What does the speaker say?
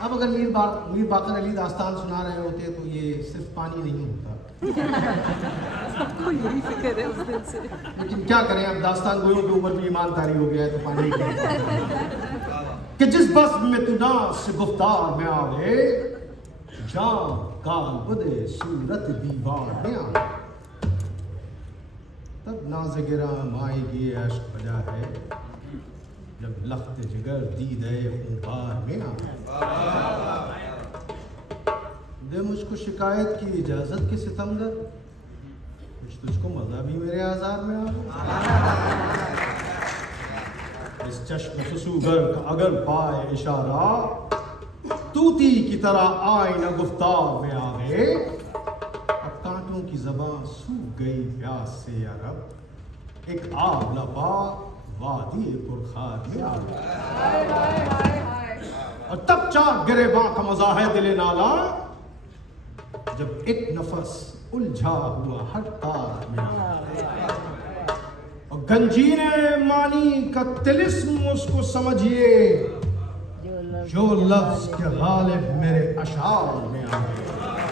اب اگر میر باقر علی داستان سنا رہے ہوتے تو یہ صرف پانی نہیں ہوتا. سب کو یہی فکر ہے اس دن سے. لیکن کیا کریں اب داستان گوئوں کے اوپر بھی ایمان طاری ہو گیا ہے تو پانی کہ جس بزم میں تو ناس گفتار میں آوے جان کال بدے صورت دیوار میں آوے تب ناز گراں مائی گی عشق بجا ہے جب لخت جگر دیدے خونخوار میں آوے. دے مجھ کو شکایت کی اجازت کے ستمگر کچھ تجھ کو مزہ بھی میرے آزار میں آوے. اس چشم فسوگر کا اگر پائے اشارہ توتی کی طرح آئینہ گفتار میں آوے. اب کانٹوں کی زباں سوکھ گئی پیاس سے یا رب ایک آب لپا وادی پرخار میں آوے. اور تب چاک گریباں کا مزہ ہے دل نالا جب ایک نفس الجھا ہوا ہر تار میں آوے. اور گنجین مانی کا طلسم اس کو سمجھیے جو لفظ کے غالب میرے اشعار میں آوے.